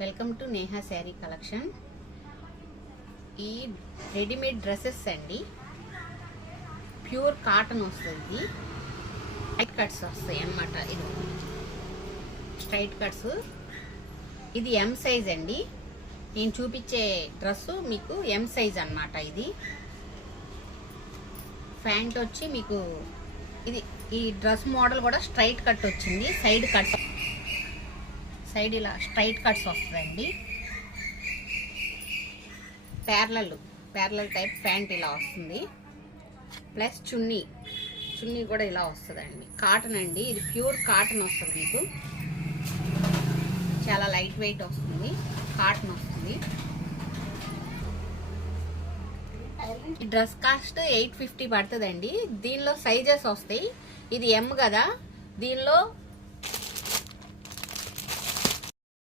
Welcome to Neha sari collection. ఈ readymade dresses అండి, pure cotton వస్తుంది. స్ట్రైట్ కట్స్ వస్తాయి అన్నమాట. ఇది స్ట్రైట్ కట్స్. ఇది ఎం సైజ్ అండి. నేను చూపించే డ్రెస్సు మీకు ఎం సైజ్ అన్నమాట. ఇది ప్యాంట్ వచ్చి మీకు ఇది ఈ డ్రెస్ మోడల్ కూడా స్ట్రైట్ కట్ వచ్చింది. సైడ్ ఇలా స్ట్రైట్ కట్స్ వస్తుందండి. ప్యారలల్ టైప్ ప్యాంట్ ఇలా వస్తుంది. ప్లస్ చున్నీ కూడా ఇలా వస్తుందండి. కాటన్ అండి, ఇది ప్యూర్ కాటన్ వస్తుంది. మీకు చాలా లైట్ వెయిట్ వస్తుంది, కాటన్ వస్తుంది. ఈ డ్రెస్ కాస్ట్ 850 పడుతుందండి. దీనిలో సైజెస్ వస్తాయి. ఇది ఎమ్ కదా, దీనిలో